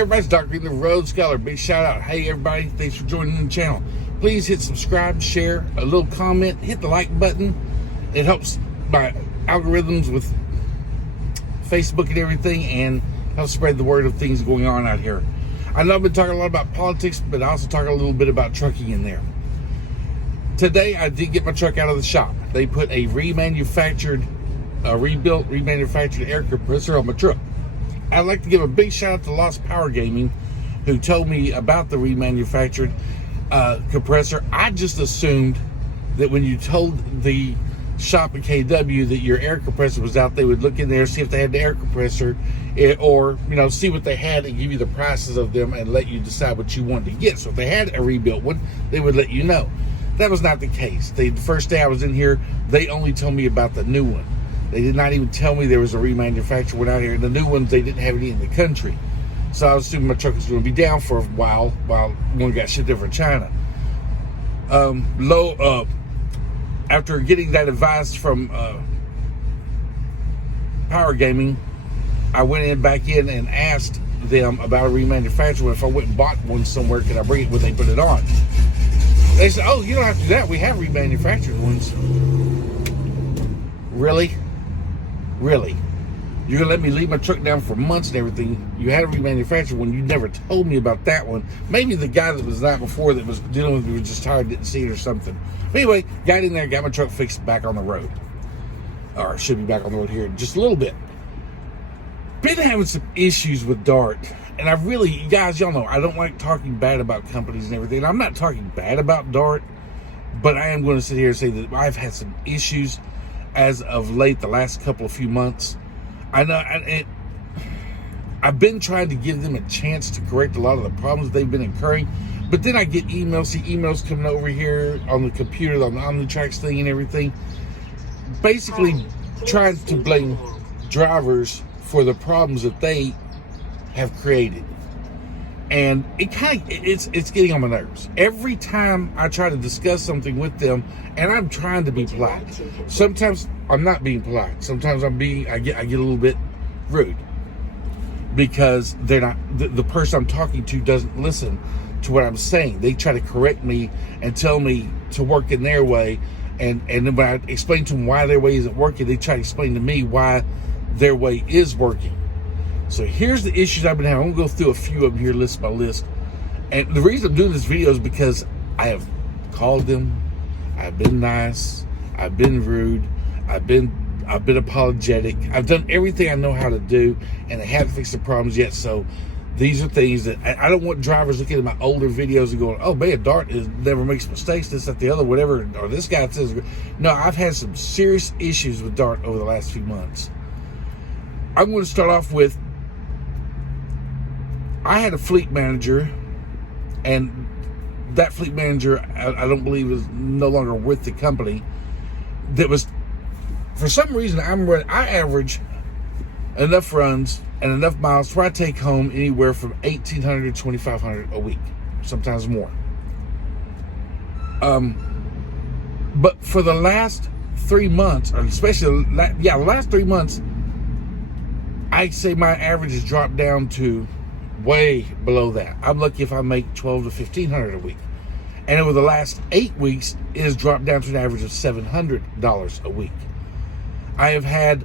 everybody, it's Dr. Green, the Road Scholar. Big shout out. Hey everybody, thanks for joining the channel. Please hit subscribe, share, a little comment, hit the like button. It helps my algorithms with Facebook and everything, and helps spread the word of things going on out here. I know I've been talking a lot about politics, but I also talk a little bit about trucking in there. Today, I did get my truck out of the shop. They put a remanufactured air compressor on my truck. I'd like to give a big shout out to Lost Power Gaming, who told me about the remanufactured compressor. I just assumed that when you told the shop at KW that your air compressor was out, they would look in there, see if they had the air compressor, or see what they had and give you the prices of them and let you decide what you wanted to get. So if they had a rebuilt one, they would let you know. That was not the case. The first day I was in here, they only told me about the new one. They did not even tell me there was a remanufactured one out here. And the new ones, they didn't have any in the country. So I was assuming my truck was going to be down for a while one got shipped over to China. After getting that advice from Power Gaming, I went back in and asked them about a remanufactured one. If I went and bought one somewhere, could I bring it when they put it on? They said, oh, you don't have to do that. We have remanufactured ones. Really? Really? You're going to let me leave my truck down for months and everything. You had a remanufactured one. You never told me about that one. Maybe the guy that was the night before that was dealing with me was just tired, didn't see it or something. But anyway, got in there, got my truck fixed, back on the road. Or should be back on the road here in just a little bit. Been having some issues with Dart. And I really, you guys, y'all know, I don't like talking bad about companies and everything. I'm not talking bad about Dart, but I am going to sit here and say that I've had some issues as of late, the last few months. I know, I've been trying to give them a chance to correct a lot of the problems they've been incurring, but then I get emails coming over here on the computer, on the OmniTrax thing and everything, basically trying to blame drivers for the problems that they have created. And it's getting on my nerves. Every time I try to discuss something with them, and I'm trying to be polite. Sometimes I'm not being polite. Sometimes I get a little bit rude because they're not, the person I'm talking to doesn't listen to what I'm saying. They try to correct me and tell me to work in their way. And then when I explain to them why their way isn't working, they try to explain to me why their way is working. So here's the issues I've been having. I'm going to go through a few of them here, list by list. And the reason I'm doing this video is because I have called them, I've been nice, I've been rude, I've been apologetic. I've done everything I know how to do, and I haven't fixed the problems yet. So these are things that I don't want drivers looking at my older videos and going, oh man, Dart never makes mistakes, this, that, the other, whatever, or this guy says. No, I've had some serious issues with Dart over the last few months. I'm going to start off with, I had a fleet manager, and that fleet manager, I don't believe, is no longer with the company. That was, for some reason, I average enough runs and enough miles where I take home anywhere from 1,800 to 2,500 a week, sometimes more. But for the last 3 months, or especially, the last 3 months, I'd say my average has dropped down to way below that. I'm lucky if I make 1,200 to 1,500 a week. And over the last 8 weeks, it has dropped down to an average of $700 a week. I have had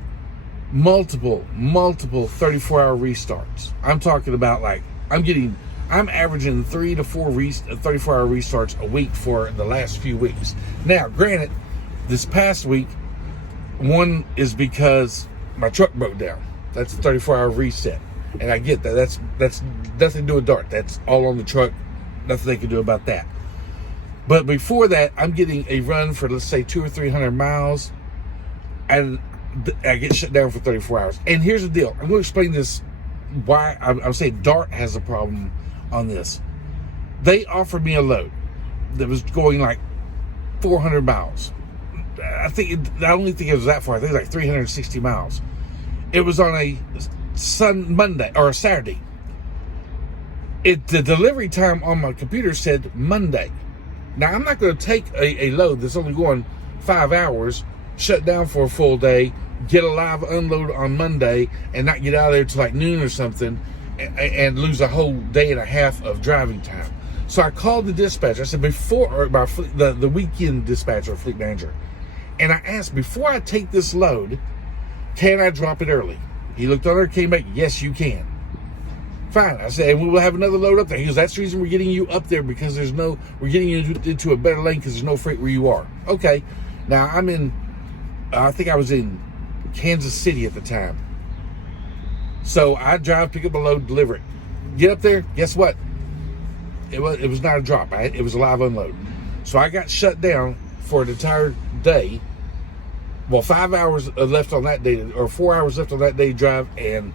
multiple 34-hour restarts. I'm talking about, like, I'm averaging 3 to 4 34-hour restarts a week for the last few weeks. Now, granted, this past week, one is because my truck broke down. That's a 34-hour reset. And I get that. That's nothing to do with Dart. That's all on the truck. Nothing they can do about that. But before that, I'm getting a run for, let's say, 200 or 300 miles, and I get shut down for 34 hours. And here's the deal. I'm going to explain this, why I'm saying Dart has a problem on this. They offered me a load that was going like 400 miles. I only think it was that far. I think it was like 360 miles. It was on a Monday or a Saturday. The delivery time on my computer said Monday. Now, I'm not going to take a load that's only going 5 hours, shut down for a full day, get a live unload on Monday, and not get out of there till like noon or something, and lose a whole day and a half of driving time. So I called the dispatcher. I said, the weekend dispatcher, fleet manager, and I asked, before I take this load, can I drop it early? He looked on there, came back, yes, you can. Fine. I said, and we will have another load up there. He goes, that's the reason we're getting you up there, because we're getting you into a better lane because there's no freight where you are. Okay. Now I think I was in Kansas City at the time. So I drive, pick up a load, deliver it. Get up there, guess what? It was not a drop. It was a live unload. So I got shut down for an entire day. Well, 5 hours left on that day, or 4 hours left on that day drive, and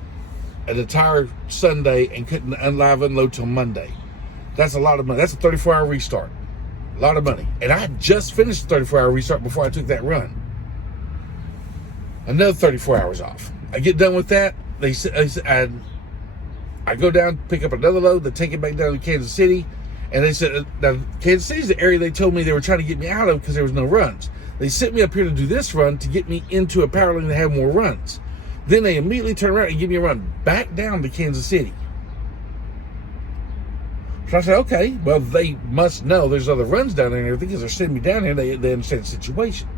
an entire Sunday, and couldn't live unload till Monday. That's a lot of money. That's a 34-hour restart. A lot of money. And I had just finished the 34-hour restart before I took that run. Another 34 hours off. I get done with that. I go down, pick up another load, they take it back down to Kansas City, and they said, now Kansas City's the area they told me they were trying to get me out of because there was no runs. They sent me up here to do this run to get me into a power lane that had more runs. Then they immediately turn around and give me a run back down to Kansas City. So I said, okay, well, they must know there's other runs down there and everything because they're sending me down here. They understand the situation.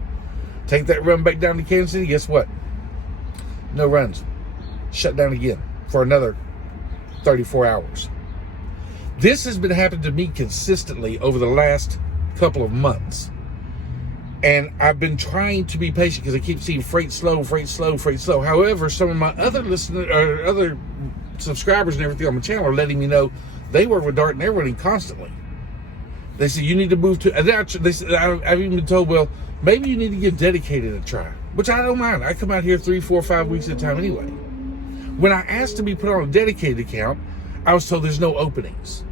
Take that run back down to Kansas City, guess what? No runs. Shut down again for another 34 hours. This has been happening to me consistently over the last couple of months. And I've been trying to be patient because I keep seeing freight slow, freight slow, freight slow. However, some of my other listeners or other subscribers and everything on my channel are letting me know they work with Dart and they're running constantly. They say you need to move to, and I've even been told, well, maybe you need to give dedicated a try, which I don't mind. I come out here 3, 4, 5 weeks at a time anyway. When I asked to be put on a dedicated account, I was told there's no openings.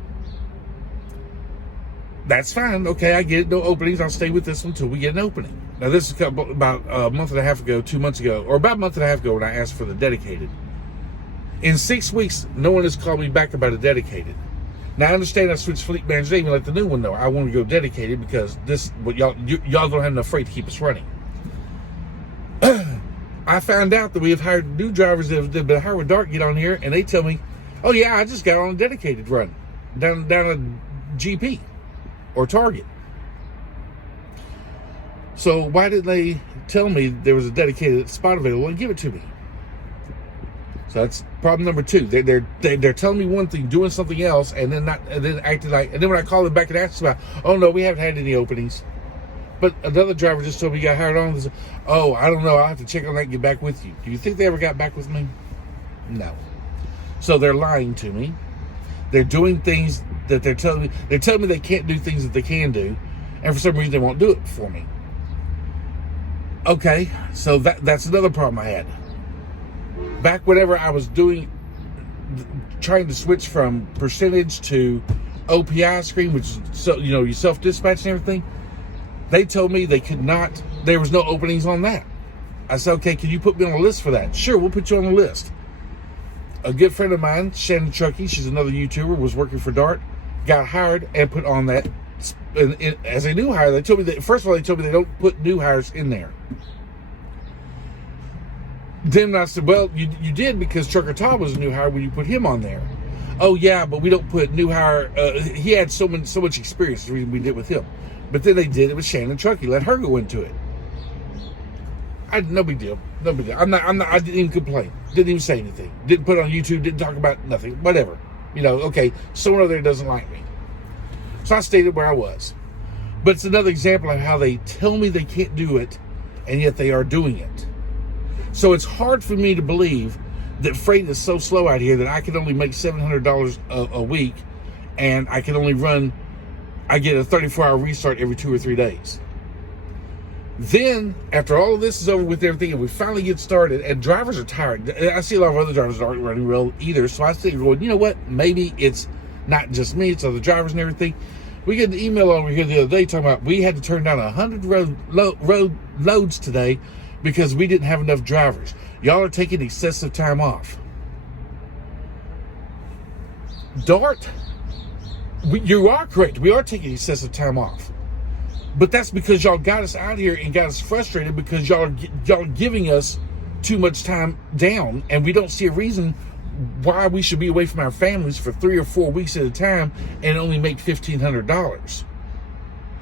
That's fine. Okay, I get it. No openings. I'll stay with this one until we get an opening. Now, this is about a month and a half ago, 2 months ago, or about a month and a half ago when I asked for the dedicated. In 6 weeks, no one has called me back about a dedicated. Now, I understand I switched fleet managers. They even let the new one know I want to go dedicated because y'all don't have enough freight to keep us running. I found out that we have hired new drivers that have been hired with Dart get on here, and they tell me, oh yeah, I just got on a dedicated run down a GP or Target. So why didn't they tell me there was a dedicated spot available and give it to me? So that's problem number 2. They're telling me one thing, doing something else, and then acting like. And then when I call them back and ask about, oh no, we haven't had any openings. But another driver just told me you got hired on. Oh, I don't know. I'll have to check on that and get back with you. Do you think they ever got back with me? No. So they're lying to me. They're doing things that they're telling me. They're telling me they can't do things that they can do, and for some reason they won't do it for me. Okay, so that's another problem I had. Back whenever I was trying to switch from percentage to OPI screen, which is you self-dispatch and everything, they told me they could not, there was no openings on that. I said, okay, can you put me on a list for that? Sure, we'll put you on the list. A good friend of mine, Shannon Truckee, she's another YouTuber, was working for Dart, got hired and put on that as a new hire. They told me that, first of all, they told me they don't put new hires in there. Then I said, well, you did because Trucker Todd was a new hire when you put him on there. Oh yeah, but we don't put new hire. He had so much experience. The reason we did with him, but then they did it with Shannon Truckee. Let her go into it. No big deal. No big deal. I didn't even complain. Didn't even say anything. Didn't put it on YouTube. Didn't talk about nothing. Whatever. Okay, someone over there doesn't like me. So I stayed where I was. But it's another example of how they tell me they can't do it, and yet they are doing it. So it's hard for me to believe that freight is so slow out here that I can only make $700 a week, and I get a 34-hour restart every 2 or 3 days. Then, after all of this is over with everything, and we finally get started, and drivers are tired. I see a lot of other drivers that aren't running well either, so I think, going, you know what? Maybe it's not just me, it's other drivers and everything. We get an email over here the other day talking about we had to turn down 100 road loads today because we didn't have enough drivers. Y'all are taking excessive time off. Dart, you are correct. We are taking excessive time off. But that's because y'all got us out here and got us frustrated because y'all are giving us too much time down, and we don't see a reason why we should be away from our families for 3 or 4 weeks at a time and only make $1,500.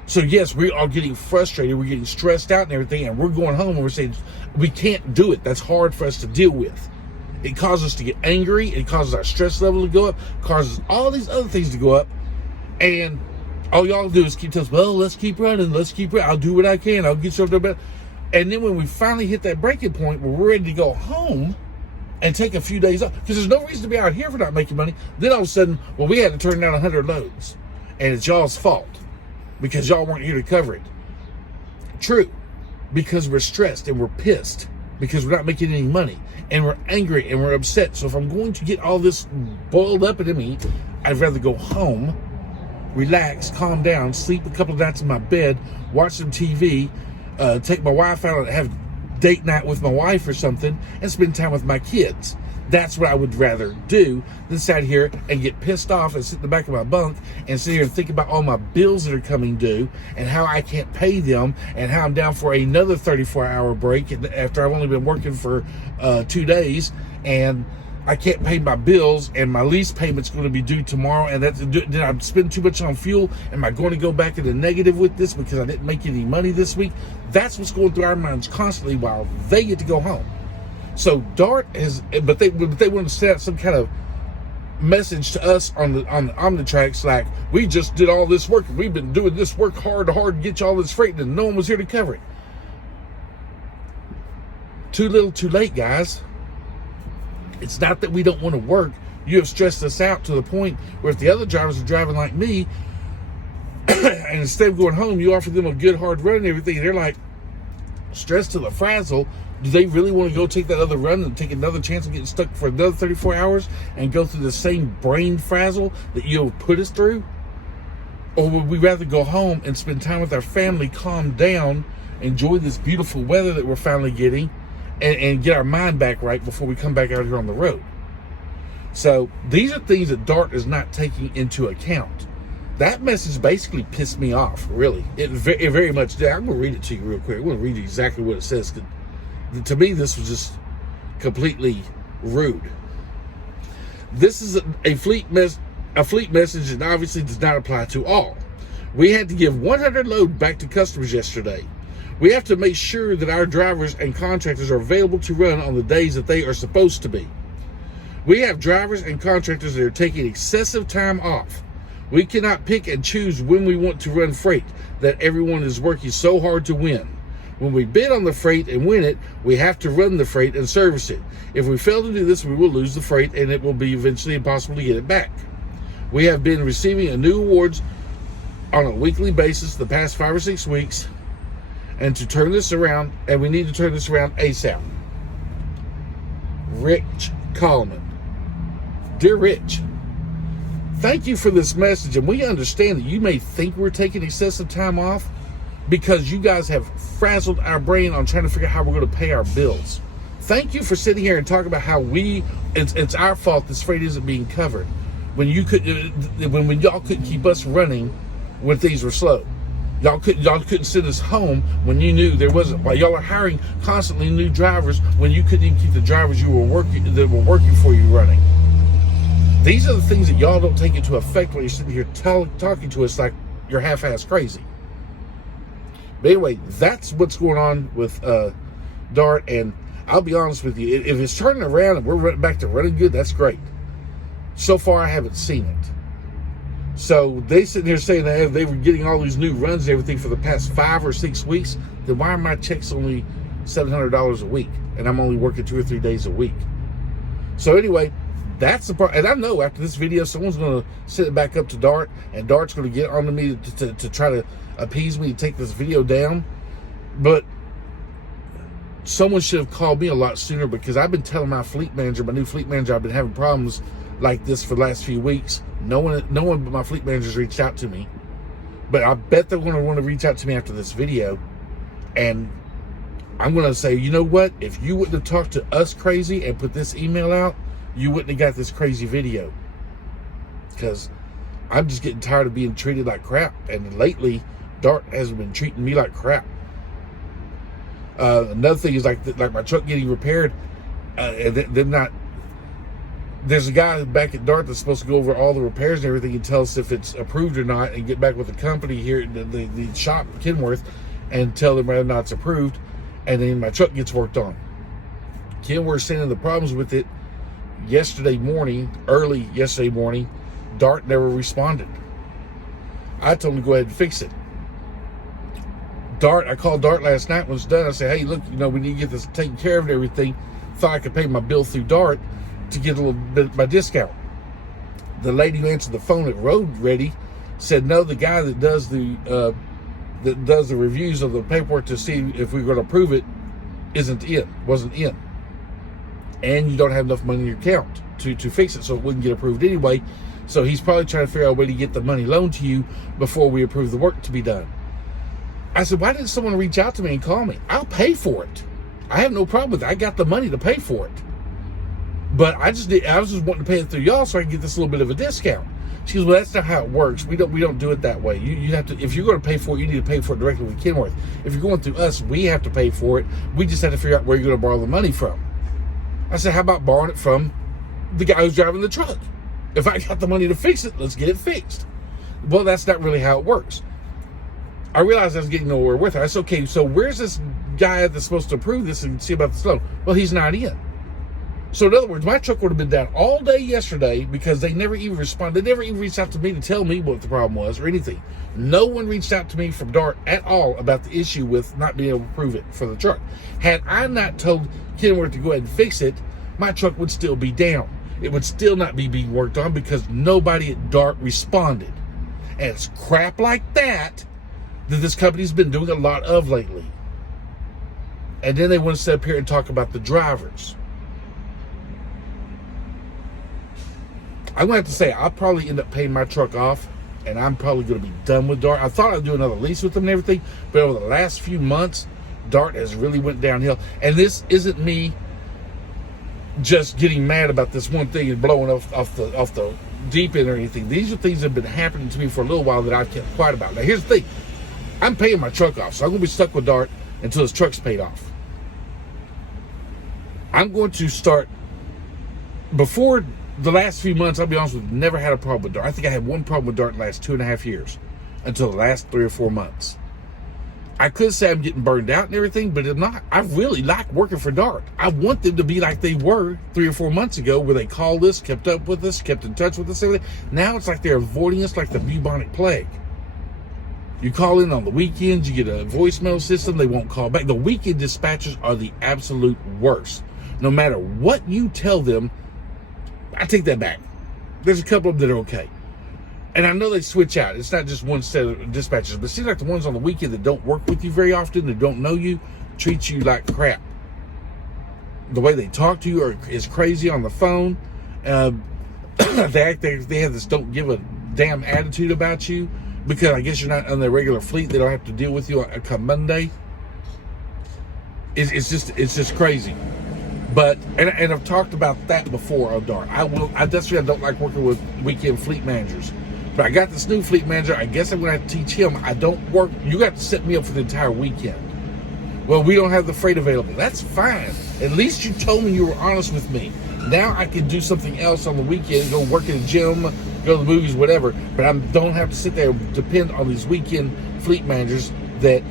So yes, we are getting frustrated, we're getting stressed out and everything, and we're going home and we're saying, we can't do it. That's hard for us to deal with. It causes us to get angry, it causes our stress level to go up, causes all these other things to go up, and all y'all do is keep telling us, well, let's keep running, I'll do what I can, I'll get something better. And then when we finally hit that breaking point where we're ready to go home and take a few days off, because there's no reason to be out here for not making money, then all of a sudden, well, we had to turn down 100 loads, and it's y'all's fault because y'all weren't here to cover it. True, because we're stressed and we're pissed because we're not making any money, and we're angry and we're upset. So if I'm going to get all this boiled up into me, I'd rather go home, relax, calm down, sleep a couple of nights in my bed, watch some TV, take my wife out and have date night with my wife or something, and spend time with my kids. That's what I would rather do than sit here and get pissed off and sit in the back of my bunk and sit here and think about all my bills that are coming due and how I can't pay them and how I'm down for another 34-hour break after I've only been working for 2 days, and I can't pay my bills, and my lease payment's going to be due tomorrow, and then I'm spending too much on fuel. Am I going to go back in the negative with this because I didn't make any money this week? That's what's going through our minds constantly while they get to go home. So Dart has, but they want to set out some kind of message to us on the Omnitracks, like, we just did all this work, and we've been doing this work hard to get you all this freight, and no one was here to cover it. Too little, too late, guys. It's not that we don't want to work. You have stressed us out to the point where if the other drivers are driving like me, and instead of going home, you offer them a good hard run and everything, and they're like stressed to the frazzle. Do they really want to go take that other run and take another chance of getting stuck for another 34 hours and go through the same brain frazzle that you have put us through? Or would we rather go home and spend time with our family, calm down, enjoy this beautiful weather that we're finally getting, and get our mind back right before we come back out here on the road? So these are things that Dart is not taking into account. That message basically pissed me off, really. It very much did. I'm going to read it to you real quick. I'm going to read you exactly what it says. To me, this was just completely rude. This is a fleet message that obviously does not apply to all. We had to give 100 load back to customers yesterday. We have to make sure that our drivers and contractors are available to run on the days that they are supposed to be. We have drivers and contractors that are taking excessive time off. We cannot pick and choose when we want to run freight that everyone is working so hard to win. When we bid on the freight and win it, we have to run the freight and service it. If we fail to do this, we will lose the freight, and it will be eventually impossible to get it back. We have been receiving new awards on a weekly basis the past 5 or 6 weeks, and to turn this around, and we need to turn this around ASAP. Rich Coleman. Dear Rich, thank you for this message, and we understand that you may think we're taking excessive time off because you guys have frazzled our brain on trying to figure out how we're going to pay our bills. Thank you for sitting here and talking about how it's our fault this freight isn't being covered when y'all couldn't keep us running when things were slow. Y'all couldn't send us home when you knew there wasn't. While y'all are hiring constantly new drivers when you couldn't even keep the drivers that were working for you running. These are the things that y'all don't take into effect when you're sitting here talking to us like you're half-ass crazy. But anyway, that's what's going on with Dart, and I'll be honest with you, if it's turning around and we're back to running good, that's great. So far, I haven't seen it. So they sitting here saying that they were getting all these new runs and everything for the past 5 or 6 weeks, then why are my checks only $700 a week, and I'm only working 2 or 3 days a week? So anyway, that's the part, and I know after this video, someone's going to send it back up to Dart, and Dart's going to get onto me to try to appease me to take this video down. But someone should have called me a lot sooner, because I've been telling my new fleet manager, I've been having problems like this for the last few weeks. No one but my fleet managers reached out to me, but I bet they're going to want to reach out to me after this video, and I'm going to say, you know what? If you wouldn't have talked to us crazy and put this email out, you wouldn't have got this crazy video, because I'm just getting tired of being treated like crap, and lately Dart has been treating me like crap. Another thing is like my truck getting repaired, and them not There's a guy back at Dart that's supposed to go over all the repairs and everything and tell us if it's approved or not, and get back with the company here, the shop, Kenworth, and tell them whether or not it's approved. And then my truck gets worked on. Kenworth sending the problems with it early yesterday morning. Dart never responded. I told him to go ahead and fix it. I called Dart last night when it's done. I said, hey, look, we need to get this taken care of and everything. Thought I could pay my bill through Dart to get a little bit of my discount. The lady who answered the phone at Road Ready said, no, the guy that does the reviews of the paperwork to see if we're going to approve it wasn't in. And you don't have enough money in your account to fix it, so it wouldn't get approved anyway. So he's probably trying to figure out a way to get the money loaned to you before we approve the work to be done. I said, why didn't someone reach out to me and call me? I'll pay for it. I have no problem with it. I got the money to pay for it. But I was just wanting to pay it through y'all so I can get this little bit of a discount. She goes, well, that's not how it works. We don't do it that way. You have to, if you're going to pay for it, you need to pay for it directly with Kenworth. If you're going through us, we have to pay for it. We just have to figure out where you're going to borrow the money from. I said, how about borrowing it from the guy who's driving the truck? If I got the money to fix it, let's get it fixed. Well, that's not really how it works. I realized I was getting nowhere with her. I said, okay, so where's this guy that's supposed to approve this and see about this loan? Well, he's not in. So in other words, my truck would have been down all day yesterday because they never even responded. They never even reached out to me to tell me what the problem was or anything. No one reached out to me from Dart at all about the issue with not being able to approve it for the truck. Had I not told Kenworth to go ahead and fix it, my truck would still be down. It would still not be being worked on because nobody at Dart responded. And it's crap like that this company's been doing a lot of lately. And then they want to sit up here and talk about the drivers. I'm going to have to say, I'll probably end up paying my truck off, and I'm probably going to be done with Dart. I thought I'd do another lease with them and everything, but over the last few months, Dart has really went downhill. And this isn't me just getting mad about this one thing and blowing off the deep end or anything. These are things that have been happening to me for a little while that I've kept quiet about. Now, here's the thing. I'm paying my truck off, so I'm going to be stuck with Dart until his truck's paid off. I'm going to start, before the last few months, I'll be honest with you, never had a problem with Dart. I think I had one problem with Dart in the last 2.5 years until the last 3 or 4 months. I could say I'm getting burned out and everything, but I'm not. I really like working for Dart. I want them to be like they were 3 or 4 months ago, where they called us, kept up with us, kept in touch with us, everything. Now it's like they're avoiding us like the bubonic plague. You call in on the weekends, you get a voicemail system, they won't call back. The weekend dispatchers are the absolute worst. No matter what you tell them, I take that back. There's a couple of them that are okay. And I know they switch out. It's not just one set of dispatchers, but it seems like the ones on the weekend that don't work with you very often, that don't know you, treat you like crap. The way they talk to you is crazy on the phone. They have this don't give a damn attitude about you because I guess you're not on their regular fleet. They don't have to deal with you come Monday. It's just crazy. But and I've talked about that before on Dart. That's why I don't like working with weekend fleet managers. But I got this new fleet manager. I guess I'm going to have to teach him. I don't work. You got to set me up for the entire weekend. Well, we don't have the freight available. That's fine. At least you told me, you were honest with me. Now I can do something else on the weekend, go work in the gym, go to the movies, whatever. But I don't have to sit there and depend on these weekend fleet managers that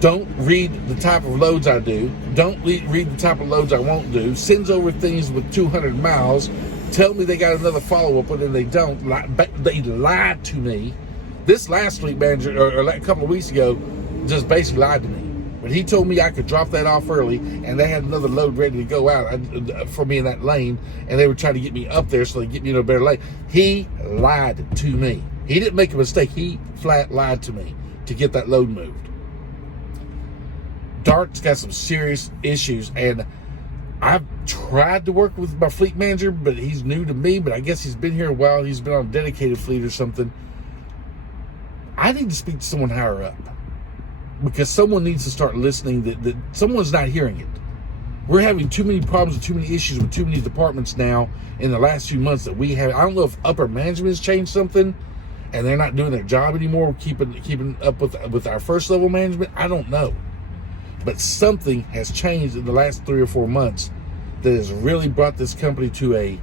don't read the type of loads I do, don't read the type of loads I won't do, sends over things with 200 miles, tell me they got another follow-up, and then they don't. They lied to me. This last fleet manager, or a couple of weeks ago, just basically lied to me. But he told me I could drop that off early, and they had another load ready to go out for me in that lane, and they were trying to get me up there so they get me in a better lane. He lied to me. He didn't make a mistake. He flat lied to me to get that load moved. Dart's got some serious issues, and I've tried to work with my fleet manager, but he's new to me, but I guess he's been here a while. He's been on a dedicated fleet or something. I need to speak to someone higher up, because someone needs to start listening that someone's not hearing it. We're having too many problems and too many issues with too many departments now in the last few months that we have. I don't know if upper management has changed something and they're not doing their job anymore, keeping up with our first level management. I don't know. But something has changed in the last 3 or 4 months that has really brought this company to a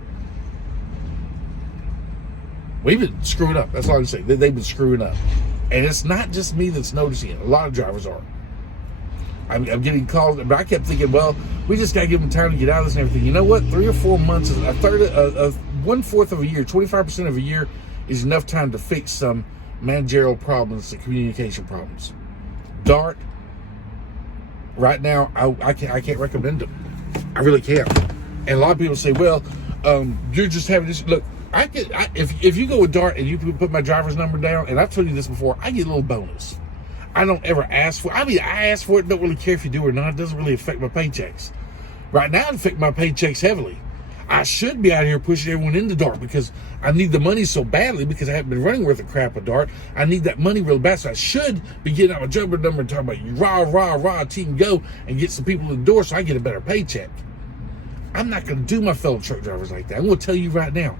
We've been screwing up. That's all I'm saying. They've been screwing up. And it's not just me that's noticing it. A lot of drivers are. I'm getting calls, but I kept thinking, well, we just got to give them time to get out of this and everything. You know what? 3 or 4 months, is 1/4 of a year, 25% of a year is enough time to fix some managerial problems and communication problems. Dart, right now, I can't recommend them. I really can't. And a lot of people say, well, you're just having this. Look, if you go with Dart and you put my driver's number down, and I've told you this before, I get a little bonus. I don't ever ask for it. I mean, I ask for it, don't really care if you do or not. It doesn't really affect my paychecks. Right now, it affects my paychecks heavily. I should be out here pushing everyone into Dart because I need the money so badly because I haven't been running worth a crap with Dart. I need that money real bad. So I should be getting out my jumper number and talking about you rah, team go and get some people in the door so I get a better paycheck. I'm not going to do my fellow truck drivers like that. I'm going to tell you right now,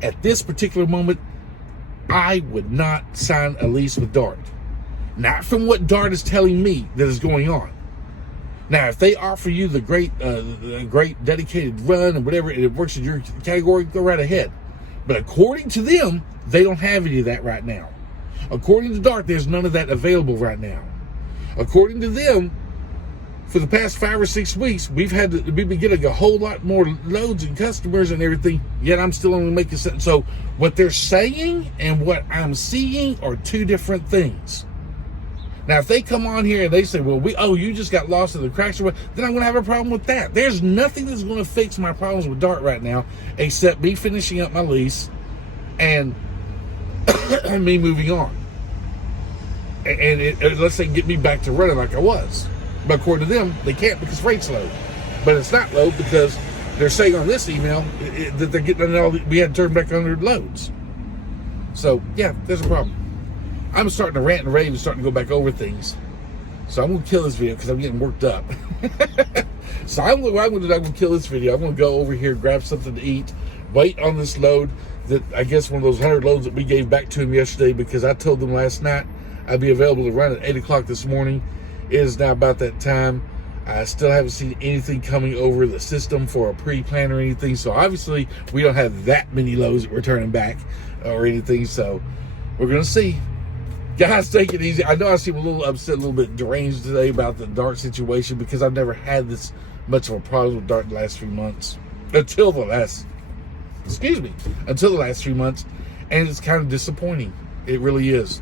at this particular moment, I would not sign a lease with Dart. Not from what Dart is telling me that is going on. Now, if they offer you the great dedicated run and whatever, and it works in your category, go right ahead. But according to them, they don't have any of that right now. According to Dart, there's none of that available right now. According to them, for the past 5 or 6 weeks, we've been getting a whole lot more loads and customers and everything, yet I'm still only making sense. So what they're saying and what I'm seeing are two different things. Now, if they come on here and they say, well, you just got lost in the cracks, then I'm going to have a problem with that. There's nothing that's going to fix my problems with Dart right now except me finishing up my lease and me moving on. And let's say get me back to running like I was. But according to them, they can't because freight's low. But it's not low because they're saying on this email that they're getting all, we had to turn back 100 loads. So, yeah, there's a problem. I'm starting to rant and rave and starting to go back over things. So I'm going to kill this video because I'm getting worked up. So I'm going to kill this video. I'm going to go over here, grab something to eat, wait on this load that I guess one of those 100 loads that we gave back to him yesterday because I told them last night I'd be available to run at 8 o'clock this morning. It is now about that time. I still haven't seen anything coming over the system for a pre-plan or anything. So obviously we don't have that many loads that we're turning back or anything. So we're going to see. Guys, take it easy. I know I seem a little upset, a little bit deranged today about the Dart situation because I've never had this much of a problem with Dart in the last 3 months. Until the last 3 months. And it's kind of disappointing. It really is.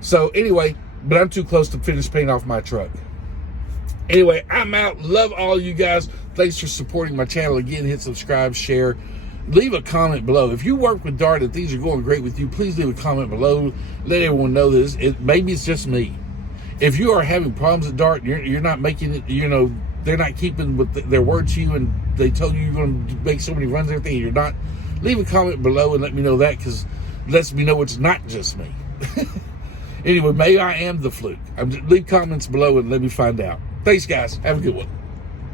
So anyway, but I'm too close to finish paying off my truck. Anyway, I'm out. Love all you guys. Thanks for supporting my channel. Again, hit subscribe, share. Leave a comment below. If you work with Dart and things are going great with you, please leave a comment below. Let everyone know this. Maybe it's just me. If you are having problems with Dart, you're not making it, they're not keeping with their word to you and they told you you're going to make so many runs and everything, and you're not, leave a comment below and let me know that because it lets me know it's not just me. Anyway, maybe I am the fluke. Leave comments below and let me find out. Thanks, guys. Have a good one.